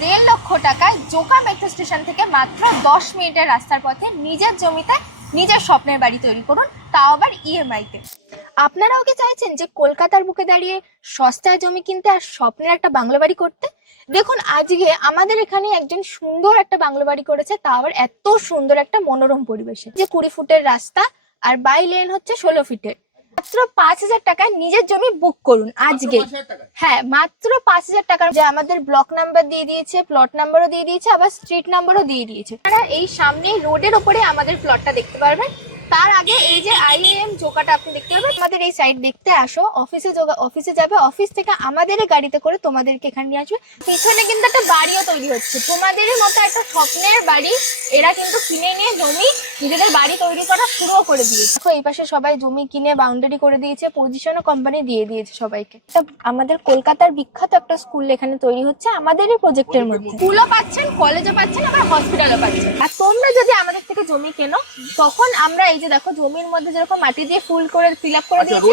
1.5 লক্ষ টাকায় Joka metro station থেকে মাত্র 10 মিনিটের রাস্তার পথে নিজের জমিতে নিজের স্বপ্নের বাড়ি তৈরি করুন, তাও আবার ইএমআইতে। আপনারাও কি চাইছেন যে কলকাতার বুকে দাঁড়িয়ে সস্তায় জমি কিনতে আর স্বপ্নের একটা বাংলো বাড়ি করতে? দেখুন, আজকে আমাদের এখানে একজন সুন্দর একটা বাংলো বাড়ি করেছে, তাও আবার এত সুন্দর একটা মনোরম পরিবেশে। যে 20 ফুটের রাস্তা আর বাই লেন হচ্ছে 16 ফিটের। মাত্র 5,000 টাকায় নিজের জমি বুক করুন আজকে। হ্যাঁ, মাত্র 5,000 টাকার যে আমাদের ব্লক নাম্বার দিয়ে দিয়েছে, প্লট নাম্বারও দিয়ে দিয়েছে, আবার স্ট্রিট নাম্বারও দিয়ে দিয়েছে। আপনারা এই সামনে রোডের ওপরে আমাদের প্লটটা দেখতে পারবেন। তার আগে এই যে আইএএম জোকাটা আপনি দেখতে পাবেন। আমাদের এই সাইড দেখতে আসো, অফিসে যাবে, অফিস থেকে আমাদের গাড়িতে করে তোমাদেরকে এখানে নিয়ে আসবে। পিছনে কিন্তু একটা বাড়িও তৈরি হচ্ছে, তোমাদেরই মতো একটা স্বপ্নের বাড়ি। এরা কিন্তু কিনে নিয়ে জমি নিজেদের বাড়ি তৈরি করা শুরুও করে দিয়েছে। দেখো, এই পাশে সবাই জমি কিনে বাউন্ডারি করে দিয়েছে, পজিশনও কোম্পানি দিয়ে দিয়েছে সবাইকে। আমাদের কলকাতার বিখ্যাত একটা স্কুল এখানে তৈরি হচ্ছে আমাদেরই প্রজেক্টের মধ্যে। স্কুলও পাচ্ছেন, কলেজও পাচ্ছেন, আবার হসপিটালও পাচ্ছেন। আর তোমরা যদি আমাদের থেকে জমি কেনো, তখন আমরা এই যে দেখো জমির মধ্যে যেরকম মাটি দিয়ে ফুল করে ফিল আপ করে দিয়েছি,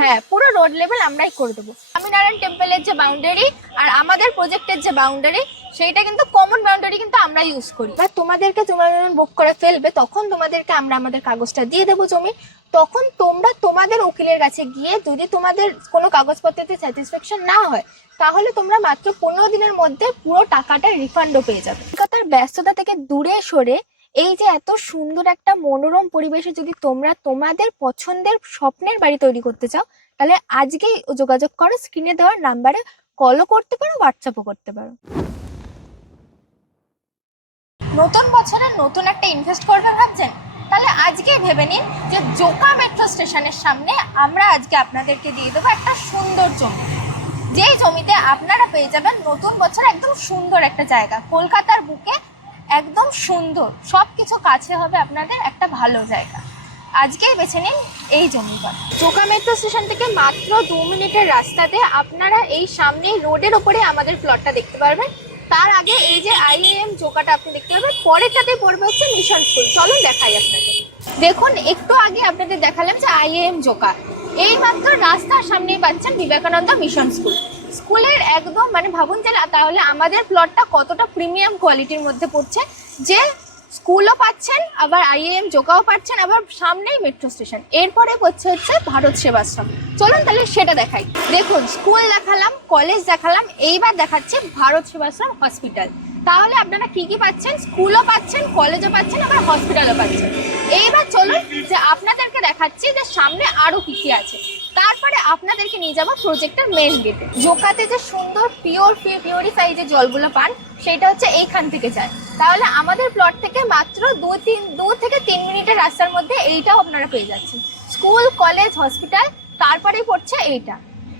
হ্যাঁ পুরো রোড লেভেল আমরাই করে দেবো। স্বামীনারায়ণ টেম্পলের যে বাউন্ডারি আর আমাদের প্রজেক্টের যে বাউন্ডারি, সেইটা কিন্তু কমন বাউন্ডারি কিন্তু আমরা ইউজ করি। বা তোমাদেরকে জমি বুক করে ফেলবে, তখন তোমাদেরকে আমরা আমাদের কাগজটা দিয়ে দেবো জমি। তখন তোমরা তোমাদের উকিলের কাছে গিয়ে যদি তোমাদের কোনো কাগজপত্রতে স্যাটিসফ্যাকশন না হয়, তাহলে তোমরা মাত্র 15 দিনের মধ্যে পুরো টাকাটা রিফান্ডও পেয়ে যাবে। কলকাতার ব্যস্ততা থেকে দূরে সরে এই যে এত সুন্দর একটা মনোরম পরিবেশে যদি তোমরা তোমাদের পছন্দের স্বপ্নের বাড়ি তৈরি করতে চাও, তাহলে আজকেই যোগাযোগ করো। স্ক্রিনে দেওয়া নাম্বারে কলও করতে পারো, হোয়াটসঅ্যাপও করতে পারো। নতুন বছরে নতুন একটা ইনভেস্ট করবেন ভাবছেন? তাহলে আজকেই ভেবে নিন যে জোকা মেট্রো স্টেশনের সামনে আমরা আজকে আপনাদেরকে দিয়ে দেবো একটা সুন্দর জমি। যেই জমিতে আপনারা পেয়ে যাবেন নতুন বছরে একদম সুন্দর একটা জায়গা, কলকাতার বুকে একদম সুন্দর, সবকিছু কাছে হবে আপনাদের, একটা ভালো জায়গা। আজকেই বেছে নিন এই জমিটা। জোকা মেট্রো স্টেশন থেকে মাত্র 2 মিনিটের রাস্তাতে আপনারা এই সামনে রোডের ওপরে আমাদের প্লটটা দেখতে পারবেন। তার আগে এই যে আইএএম জোকাটা আপনি দেখতে পারবেন, পরেরটাতে পড়বে হচ্ছে মিশন স্কুল। চলুন দেখাই আপনাকে। দেখুন, একটু আগে আপনাদের দেখালাম যে আইএএম জোকা, এই মাত্র রাস্তার সামনেই পাচ্ছেন বিবেকানন্দ মিশন স্কুল। স্কুলের একদম মানে ভাবুন যে তাহলে আমাদের প্লটটা কতটা প্রিমিয়াম কোয়ালিটির মধ্যে পড়ছে, যে স্কুলও পাচ্ছেন, আবার আইএএম জোকাও পাচ্ছেন, আবার সামনেই মেট্রো স্টেশন। এরপরে পড়ছে হচ্ছে ভারত সেবাশ্রম। চলুন তাহলে সেটা দেখাই। দেখুন, স্কুল দেখালাম, কলেজ দেখালাম, এইবার দেখাচ্ছে ভারত সেবাশ্রম হসপিটাল। তাহলে আপনারা কি কি পাচ্ছেন? স্কুলও পাচ্ছেন, কলেজও পাচ্ছেন, আবার হসপিটালও পাচ্ছেন। এইবার চলুন যে আপনাদেরকে দেখাচ্ছি যে সামনে আরো কি কি আছে। তারপরে আপনাদেরকে নিয়ে যাবো প্রজেক্টের মেন গেটে। জোকাতে যে সুন্দর পিওরিফাই যে জলগুলো পান, সেটা হচ্ছে এইখান থেকে যায়। তাহলে আমাদের প্লট থেকে মাত্র 2 থেকে 3 মিনিটের রাস্তার মধ্যে এইটাও আপনারা পেয়ে যাচ্ছেন। স্কুল, কলেজ, হসপিটাল, তারপরেই পড়ছে এইটা।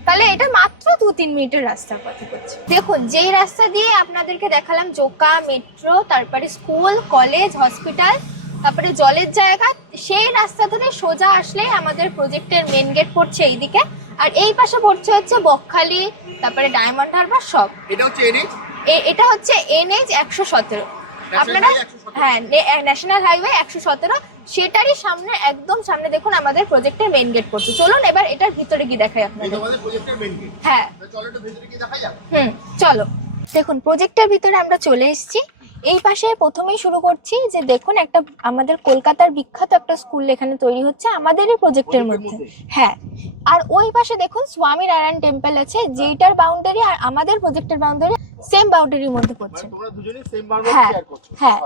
তাহলে এটা মাত্র 2-3 মিনিটের রাস্তার পথে পড়ছে। দেখুন, যেই রাস্তা দিয়ে আপনাদেরকে দেখালাম জোকা মেট্রো, তারপরে স্কুল, কলেজ, হসপিটাল, তারপরে জলের জায়গা, সেই রাস্তা ধরে সোজা আসলেই আমাদের প্রজেক্টের মেন গেট পড়ছে এইদিকে। আর এই পাশে পড়ছে হচ্ছে বকখালি, তারপরে ডায়মন্ড হারবার সব। এটা হচ্ছে NH 117। আপনারা হ্যাঁ, ন্যাশনাল হাইওয়ে 117, সেটারই সামনে একদম সামনে দেখুন আমাদের প্রজেক্টের মেইন গেট পড়ছে। চলুন এবার এটার ভিতরে গিয়ে দেখাই আপনাদের। হ্যাঁ চলো। দেখুন, প্রজেক্টের ভিতরে আমরা চলে এসেছি। এই পাশে প্রথমেই শুরু করছি যে দেখুন একটা আমাদের কলকাতার বিখ্যাত একটা স্কুল এখানে তৈরি হচ্ছে আমাদেরই প্রজেক্টের মধ্যে। হ্যাঁ, আর ওই পাশে দেখুন স্বামীনারায়ণ টেম্পল আছে, যেটার বাউন্ডারি আর আমাদের প্রজেক্টের বাউন্ডারি সেম বাউন্ডারির মধ্যে পড়ছে। হ্যাঁ হ্যাঁ।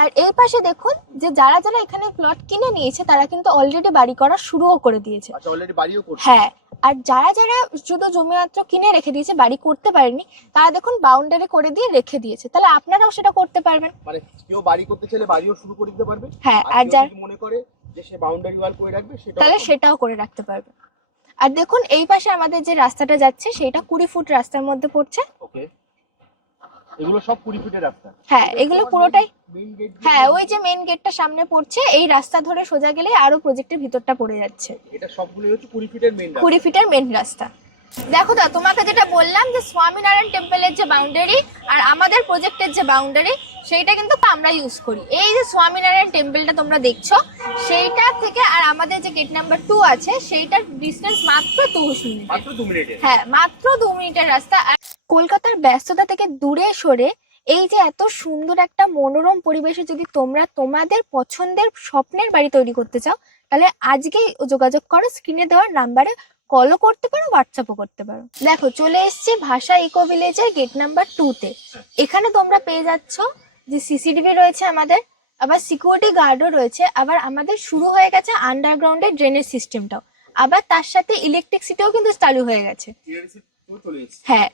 আর এই পাশে দেখুন যে যারা যারা এখানে প্লট কিনে নিয়েছে তারা কিন্তু অলরেডি বাড়ি করা শুরুও করে দিয়েছে। হ্যাঁ, আর যারা যারা শুধু জমি মাত্র কিনে রেখে দিয়েছে, বাড়ি করতে পারেনি, তারা দেখুন বাউন্ডারি করে দিয়ে রেখে দিয়েছে। তাহলে আপনারাও সেটা করতে পারবেন, মানে কেউ বাড়ি করতে চাইলে বাড়িও শুরু করে দিতে পারবে। হ্যাঁ, আর যারা মনে করে যে সে বাউন্ডারি ওয়াল করে রাখবে, তাহলে সেটাও করে রাখতে পারবে। আর দেখুন এই পাশে আমাদের যে রাস্তাটা যাচ্ছে সেটা 20 ফুট রাস্তার মধ্যে পড়ছে। ওকে, এগুলো সব 20 ফুটের রাস্তা। হ্যাঁ, এগুলো পুরোটাই হ্যাঁ, ওই যে মেইন গেটটা সামনে পড়ছে, এই রাস্তা ধরে সোজা গেলে আরো প্রজেক্টের ভিতরটা পড়ে যাচ্ছে। এটা সবগুলোই হচ্ছে 20 ফিটের মেইন রাস্তা। 20 ফিটের মেইন রাস্তা। দেখো তো, তোমাকে যেটা বললাম যে স্বামীনারায়ণ টেম্পলের যে বাউন্ডারি আর আমাদের প্রজেক্টের যে বাউন্ডারি, সেইটা কিন্তু আমরা ইউজ করি। এই যে স্বামীনারায়ণ টেম্পলটা তোমরা দেখছো, সেইটা থেকে আর আমাদের যে গেট নাম্বার 2 আছে, সেইটার ডিসটেন্স মাত্র 2 মিনিট। হ্যাঁ, মাত্র 2 মিনিটের রাস্তা। কলকাতার ব্যস্ততা থেকে দূরে সরে এই যে এত সুন্দর একটা মনোরম পরিবেশে যদি তোমরা তোমাদের পছন্দের স্বপ্নের বাড়ি তৈরি করতে চাও, তাহলে আজকেই যোগাযোগ করো, স্ক্রিনে দেওয়ার নাম্বারে কলও করতে পারো, হোয়াটসঅ্যাপও করতে পারো। দেখো চলে এসেছি ভাষা ইকো ভিলেজের গেট নাম্বার 2-তে। এখানে তোমরা পেয়ে যাচ্ছ যে সিসিটিভি রয়েছে আমাদের, আবার সিকিউরিটি গার্ডও রয়েছে, আবার আমাদের শুরু হয়ে গেছে আন্ডারগ্রাউন্ডের ড্রেনেজ সিস্টেমটাও, আবার তার সাথে ইলেকট্রিসিটিও কিন্তু চালু হয়ে গেছে। হ্যাঁ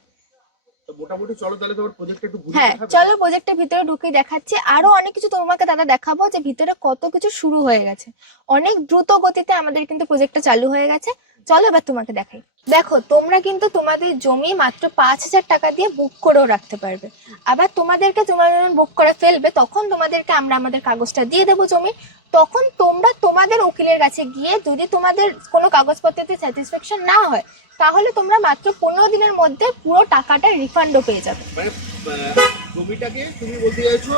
মোটামুটি চলো তাহলে তোমার প্রজেক্টটা একটু ঘুরিয়ে হ্যাঁ দেখাবে। চলো প্রজেক্টের ভিতরে ঢুকে দেখাচ্ছি, আরো অনেক কিছু তোমাকে দাদা দেখাবো যে ভিতরে কত কিছু শুরু হয়ে গেছে। অনেক দ্রুত গতিতে আমাদের কিন্তু প্রজেক্টটা চালু হয়ে গেছে। চলো এবার তোমাকে দেখাই। দেখো তোমরা কিন্তু তোমাদের জমি মাত্র 5,000 টাকা দিয়ে বুক করেও রাখতে পারবে। আবার তোমাদেরকে তোমরা যখন বুক করে ফেলবে তখন তোমাদেরকে আমরা আমাদের কাগজটা দিয়ে দেবো জমি। তখন তোমরা তোমাদের উকিলের কাছে গিয়ে যদি তোমাদের কোনো কাগজপত্রতে স্যাটিসফ্যাকশন না হয়, তাহলে তোমরা মাত্র 15 দিনের মধ্যে পুরো টাকাটা রিফান্ডও পেয়ে যাবে। মানে জমিটাকে তুমি বলতে চাইছো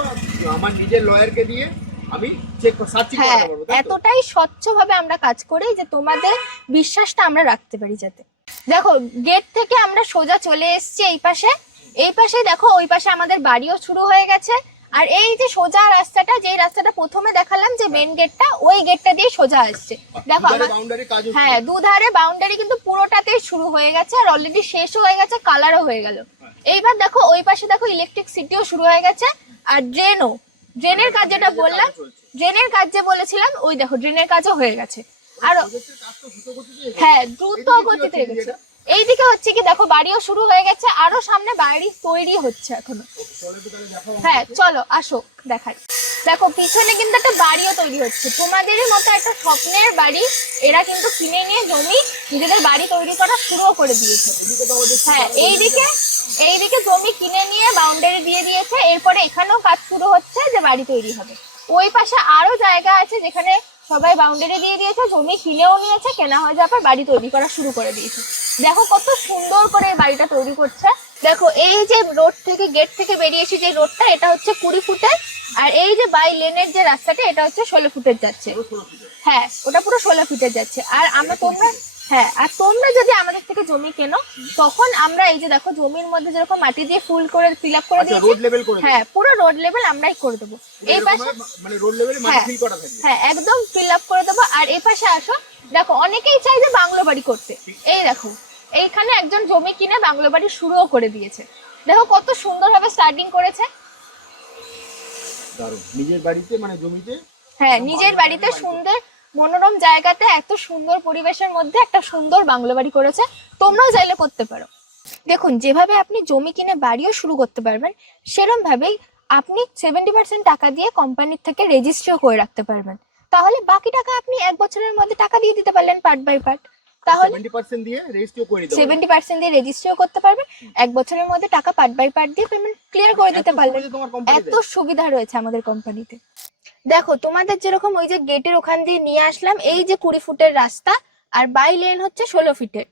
আমার নিজের লয়ারকে দিয়ে আমি চেক সার্চিং হ্যাঁ করতে পারবো, তাই তো? এতটাই স্বচ্ছভাবে আমরা কাজ করি যে তোমাদের বিশ্বাসটা আমরা রাখতে পারি যাতে। দেখো গেট থেকে আমরা সোজা চলে এসেছি এই পাশে। এই পাশে দেখো ওই পাশে আমাদের বাড়িও শুরু হয়ে গেছে। আর এই যে সোজা রাস্তাটা, যেই রাস্তাটা প্রথমে দেখালাম যে মেন গেটটা, ওই গেটটা দিয়ে সোজা আসছে। দেখো আমার বাউন্ডারি কাজ হচ্ছে। হ্যাঁ দুধারে বাউন্ডারি কিন্তু পুরোটাতেই শুরু হয়ে গেছে, আর অলরেডি শেষও হয়ে গেছে, কালারও হয়ে গেল। এইবার দেখো ওই পাশে দেখো ইলেকট্রিক সিটিও শুরু হয়ে গেছে, আর ড্রেনও, ড্রেনের কাজ যেটা বললাম, ড্রেনের কাজ যে বলেছিলাম ওই দেখো ড্রেনের কাজও হয়ে গেছে। আর প্রজেক্টের কাজ তো দ্রুত গতিতে হ্যাঁ দ্রুত গতিতে হয়ে গেছে। এইদিকে হচ্ছে কি দেখো বাড়িও শুরু হয়ে গেছে, আরো সামনে বাড়ি তৈরি হচ্ছে এখনো। হ্যাঁ চলো আসো দেখাই। দেখো পিছনে কিন্তু একটা বাড়িও তৈরি হচ্ছে, তোমাদেরই মতো একটা স্বপ্নের বাড়ি। এরা কিন্তু কিনে নিয়ে জমি নিজেদের বাড়ি তৈরি করা শুরুও করে দিয়েছে। হ্যাঁ এইদিকে জমি কিনে নিয়ে বাউন্ডারি দিয়ে দিয়েছে, এরপরে এখানেও কাজ শুরু হচ্ছে যে বাড়ি তৈরি হবে। ওই পাশে আরো জায়গা আছে যেখানে সবাই বাউন্ডারি দিয়ে দিয়েছে, জমি কিনেও নিয়েছে, কেনা হয়ে যাওয়ার পর বাড়ি তৈরি করা শুরু করে দিয়েছে। দেখো কত সুন্দর করে এই বাড়িটা তৈরি করছে। দেখো এই যে রোড থেকে গেট থেকে বেরিয়েছে যে রোডটা, এটা হচ্ছে 20 ফুটের, আর এই যে বাই লেনের যে রাস্তাটা এটা হচ্ছে 16 ফুটের যাচ্ছে। হ্যাঁ ওটা পুরো 16 ফিটের যাচ্ছে। আর আমরা তোমরা যদি আমাদের থেকে জমি কেনো, তখন আমরা এই যে দেখো জমির মধ্যে যেরকম মাটি দিয়ে ফুল করে ফিল আপ করে দিয়েছি, রোড লেভেল করে হ্যাঁ পুরো রোড লেভেল আমরাই করে দেবো। এই পাশে মানে রোড লেভেলে মাটি ফিল করা থাকবে। হ্যাঁ একদম ফিল আপ করে দেবো। আর এই পাশে আসো, দেখো অনেকেই চাই যে বাংলো বাড়ি করতে। এই দেখো এইখানে একজন জমি কিনে বাংলো বাড়ি শুরুও করে দিয়েছে। দেখো কত সুন্দরভাবে স্টার্টিং করেছে। দারুণ, নিজের বাড়িতে মানে জমিতে, হ্যাঁ নিজের বাড়িতে সুন্দর মনোরম জায়গাতে এত সুন্দর পরিবেশের মধ্যে একটা সুন্দর বাংলো বাড়ি করেছে। তোমরাও চাইলে করতে পারো। দেখুন যেভাবে আপনি জমি কিনে বাড়িও শুরু করতে পারবেন, সেরকম ভাবেই আপনি 70% টাকা দিয়ে কোম্পানির থেকে রেজিস্ট্রিও করে রাখতে পারবেন। তাহলে বাকি টাকা আপনি 1 বছরের মধ্যে টাকা দিয়ে দিতে পারলেন পার্ট বাই পার্ট। তাহলে 70% দিয়ে রেজিস্ট্রিও করে দিতে 70% দিয়ে রেজিস্ট্রিও করতে পারবেন, 1 বছরের মধ্যে টাকা পার্ট বাই পার্ট দিয়ে পেমেন্ট ক্লিয়ার করে দিতে পারলেন। এত সুবিধা রয়েছে আমাদের কোম্পানিতে। দেখো তোমাদের যেরকম ওই যে গেটের ওখান দিয়ে নিয়ে আসলাম, এই যে 20 ফুটের রাস্তা, আর বাই লেন হচ্ছে 16 ফিটের।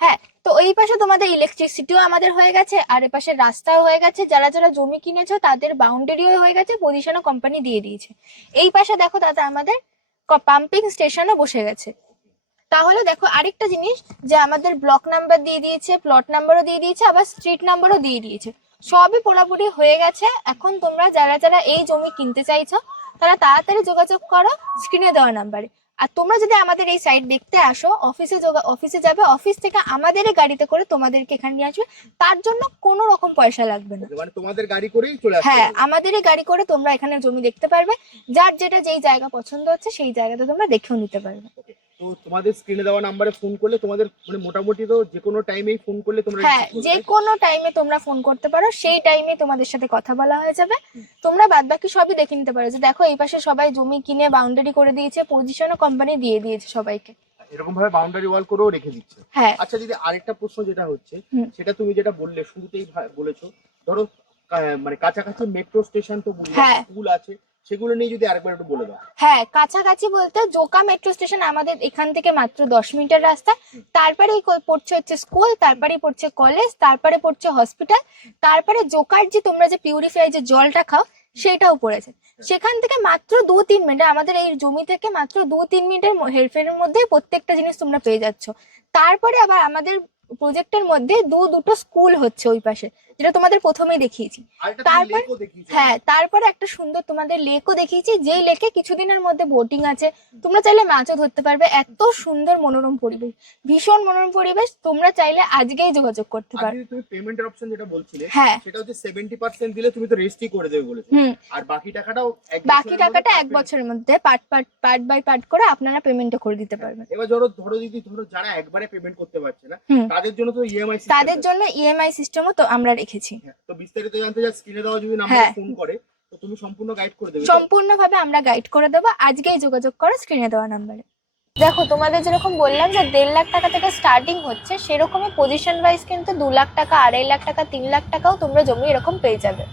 হ্যাঁ তো এই পাশে তোমাদের ইলেকট্রিসিটিও আমাদের হয়ে গেছে, আর এ পাশে রাস্তাও হয়ে গেছে। যারা যারা জমি কিনেছো তাদের বাউন্ডারিও হয়ে গেছে, পজিশনও কোম্পানি দিয়ে দিয়েছে। এই পাশে দেখো দাদা আমাদের পাম্পিং স্টেশনও বসে গেছে। তাহলে দেখো আরেকটা জিনিস, যে আমাদের ব্লক নাম্বার দিয়ে দিয়েছে, প্লট নাম্বারও দিয়ে দিয়েছে, আবার স্ট্রিট নাম্বারও দিয়ে দিয়েছে। সবই পুরোপুরি হয়ে গেছে। এখন তোমরা যারা যারা এই জমি কিনতে চাইছো তারা তাড়াতাড়ি যোগাযোগ করো স্ক্রিনে দেওয়া নাম্বারে। আর তোমরা যদি আমাদের এই সাইট দেখতে আসো, অফিসে যাবে, অফিস থেকে আমাদের গাড়িতে করে তোমাদেরকে এখানে নিয়ে আসবে, তার জন্য কোনো রকম পয়সা লাগবে না। মানে তোমাদের গাড়ি করেই চলে আসবে। হ্যাঁ আমাদের গাড়ি করে তোমরা এখানে জমি দেখতে পারবে, যার যেটা যেই জায়গা পছন্দ হচ্ছে সেই জায়গাতে তোমরা দেখেও নিতে পারবে। তো তোমাদের স্ক্রিনে দেওয়া নাম্বারে ফোন করলে তোমাদের মানে মোটামুটি তো যে কোনো টাইমেই ফোন করলে তোমরা হ্যাঁ যে কোনো টাইমে তোমরা ফোন করতে পারো, সেই টাইমে তোমাদের সাথে কথা বলা হয়ে যাবে। তোমরা বাদ বাকি সবই দেখে নিতে পারো। যে দেখো এই পাশে সবাই জমি কিনে বাউন্ডারি করে দিয়েছে, পজিশনও কোম্পানি দিয়ে দিয়েছে সবাইকে, এরকম ভাবে বাউন্ডারি ওয়াল করেও রেখে দিচ্ছে। হ্যাঁ আচ্ছা দিদি, আরেকটা প্রশ্ন যেটা হচ্ছে, সেটা তুমি যেটা বললে শুরুতেই বলেছো, ধরো মানে কাছাকাছি মেট্রো স্টেশন তো স্কুল আছে, সেগুলো নিয়ে যদি আরেকবার একটু বলে দাও। হ্যাঁ কাছাকাছি বলতে জোকা মেট্রো স্টেশন আমাদের এখান থেকে মাত্র 10 মিনিটের রাস্তা। তারপরেই পড়ছে হচ্ছে স্কুল, তারপরেই পড়ছে কলেজ, তারপরে পড়ছে হসপিটাল, তারপরে জোকার যে তোমরা যে পিউরিফাই যে জলটা খাও সেটাও পড়েছে। সেখান থেকে মাত্র 2-3 মিনিটে, আমাদের এই জমি থেকে মাত্র 2-3 মিনিটের হেরফেরের মধ্যে প্রত্যেকটা জিনিস তোমরা পেয়ে যাচ্ছ। তারপরে আবার আমাদের প্রজেক্টের মধ্যে দুটো স্কুল হচ্ছে ওই পাশে, যেটা তোমাদের প্রথমেই দেখিয়েছি। আরেকটা তারপর লেকও দেখিয়েছো। হ্যাঁ, তারপরে একটা সুন্দর তোমাদের লেকও দেখিয়েছি, যেই লেকে কিছুদিনের মধ্যে বোটিং আছে, তোমরা চাইলে মাছও ধরতে পারবে। এত সুন্দর মনোরম পরিবেশ, ভীষণ মনোরম পরিবেশ, তোমরা চাইলে আজকেই যোগাযোগ করতে আর পারো। যদি তুমি পেমেন্টের অপশন যেটা বলছিলে, হ্যাঁ। সেটা হচ্ছে 70% দিলে তুমি তো রেজিস্ট্রি করে দেবে বলেছো। আর বাকি টাকাটাও বাকি টাকাটা 1 বছরের মধ্যে পার্ট বাই পার্ট করে আপনারা পেমেন্টও করে দিতে পারবেন। এবার ধরো যারা একবারে পেমেন্ট করতে পারছে না, তাদের জন্য তো ইএমআই সিস্টেম, তাদের জন্য ইএমআই সিস্টেমও তো আমরা রেখেছি। তো বিস্তারিত জানতে যা স্ক্রিনে দেওয়া যদি নাম্বারে ফোন করে, তো তুমি সম্পূর্ণ গাইড করে দেবে। সম্পূর্ণভাবে আমরা গাইড করে দেবো, আজকেই যোগাযোগ করো স্ক্রিনে দেওয়া নাম্বারে। দেখো, তোমাদের যেরকম বললাম যে 1.5 লাখ টাকা থেকে স্টার্টিং হচ্ছে, সেরকমই পজিশন ওয়াইজ কিন্তু 2 লাখ টাকা, 2.5 লাখ টাকা, 3 লাখ টাকাও তোমরা জমি এরকম পেয়ে যাবে।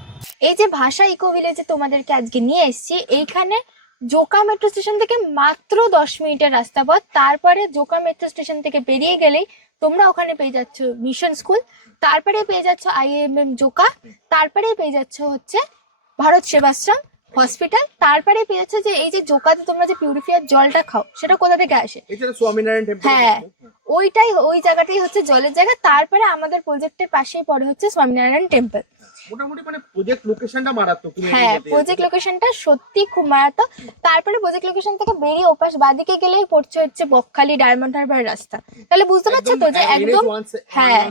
এই যে ভাষা ইকো ভিলেজে তোমাদেরকে আজকে নিয়ে এসেছি, এইখানে জোকা মেট্রো স্টেশন থেকে মাত্র 10 মিনিটের রাস্তা পথ। তারপরে জোকা মেট্রো স্টেশন থেকে বেরিয়ে গেলেই তোমরা ওখানে পেয়ে যাচ্ছ মিশন স্কুল, তারপরে পেয়ে যাচ্ছ IIMM জোকা, তারপরে পেয়ে যাচ্ছ হচ্ছে ভারত সেবাশ্রম হসপিটাল, তারপরে পেয়ে যাচ্ছে যে এই যে জোকাতে তোমরা যে পিউরিফায়ার জলটা খাও, সেটা কোথা থেকে আসে? এছাড়া স্বামীনারায়ণ টেম্পল। হ্যাঁ, ওই জায়গাটাই হচ্ছে জলের জায়গা। তারপরে আমাদের প্রজেক্টের পাশেই পড়ে হচ্ছে স্বামীনারায়ণ টেম্পল। মোটামুটি মানে প্রজেক্ট লোকেশনটা মারাত্মক। হ্যাঁ, প্রজেক্ট লোকেশনটা সত্যি খুব মারাত্মক। তারপরে প্রজেক্ট লোকেশন থেকে বেরিয়ে ওপাশ বাদিকে গেলেই পড়ছে হচ্ছে বকখালি ডায়মন্ড হারবার রাস্তা। তাহলে বুঝতে পারছো তো যে একদম হ্যাঁ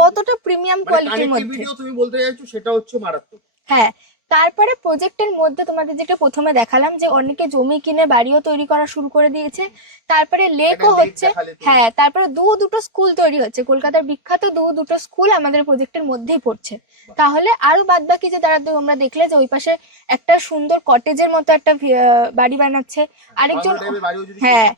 কতটা প্রিমিয়াম কোয়ালিটির মধ্যে তুমি বলতে চাইছো, সেটা হচ্ছে মারাত্মক। হ্যাঁ, তারপরে প্রজেক্টের মধ্যে তোমাদের যেটা প্রথমে দেখালাম যে অনেকে জমি কিনে বাড়িও তৈরি করা শুরু করে দিয়েছে, তারপরে লেকও হচ্ছে। হ্যাঁ, তারপরে দুটো স্কুল তৈরি হচ্ছে, কলকাতার বিখ্যাত দুটো স্কুল আমাদের প্রজেক্টের মধ্যেই পড়ছে। তাহলে আরো বাদ বাকি যে তারা তোমরা দেখলে যে ওই পাশে একটা সুন্দর কটেজের মতো একটা বাড়ি বানাচ্ছে আরেকজন, হ্যাঁ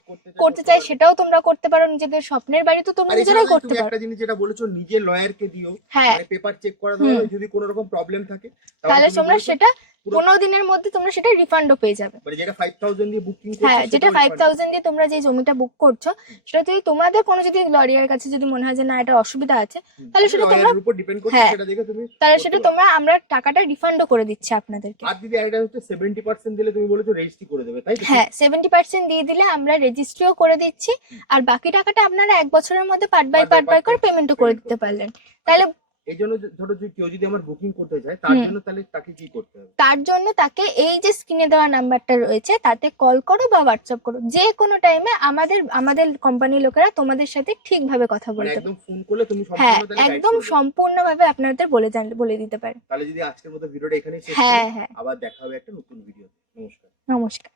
করতে চাই, সেটাও তোমরা করতে পারো। নিজেদের স্বপ্নের বাড়ি তো তোমরা নিজেরাই করতে পারো। একটা জিনিস যেটা বলেছো, নিজের লয়ারকে দিও, হ্যাঁ, পেপার চেক করা দাও, যদি কোনো রকম প্রবলেম থাকে তাহলে তোমরা সেটা 15 দিনের মধ্যে তোমরা সেটা রিফান্ডও পেয়ে যাবে। মানে যেটা 5000 দিয়ে বুকিং করছো, হ্যাঁ, যেটা 5000 দিয়ে তোমরা যে জমিটা বুক করছো, সেটা যদি তোমাদের কোনো যদি লরিয়ার কাছে যদি মনে হয় যে না এটা অসুবিধা আছে, তাহলে সেটা তোমরা উপর ডিপেন্ড করছে, হ্যাঁ সেটা দেখে তুমি তাহলে সেটা তোমরা আমরা টাকাটা রিফান্ডও করে দিচ্ছি আপনাদেরকে। আর দিদি আইডিয়া হচ্ছে 70% দিলে তুমি বলেছো রেজিস্ট্রি করে দেবে, তাই তো? হ্যাঁ, 70% দিয়ে দিলে আমরা রেজিস্ট্রিও করে দিচ্ছি, আর বাকি টাকাটা আপনারা 1 বছরের মধ্যে পার্ট বাই করে পেমেন্টও করে দিতে পারলেন। তাহলে এই জন্য ধরো যে কেউ যদি আমার বুকিং করতে চায়, তার জন্য তাহলে তাকে কি করতে হবে? তার জন্য তাকে এই যে স্ক্রিনে দেওয়া নাম্বারটা রয়েছে তাতে কল করো বা হোয়াটসঅ্যাপ করো, যে কোনো টাইমে আমাদের কোম্পানির লোকেরা তোমাদের সাথে ঠিকভাবে কথা বলতে পারে। একদম ফোন করলে তুমি হ্যাঁ, সম্পূর্ণ তাহলে একদম সম্পূর্ণভাবে আপনাদের বলে দিতে পারে। তাহলে যদি আজকের মতো ভিডিওটা এখানেই শেষ করি, হ্যাঁ, আবার দেখা হবে একটা নতুন ভিডিও। নমস্কার। নমস্কার।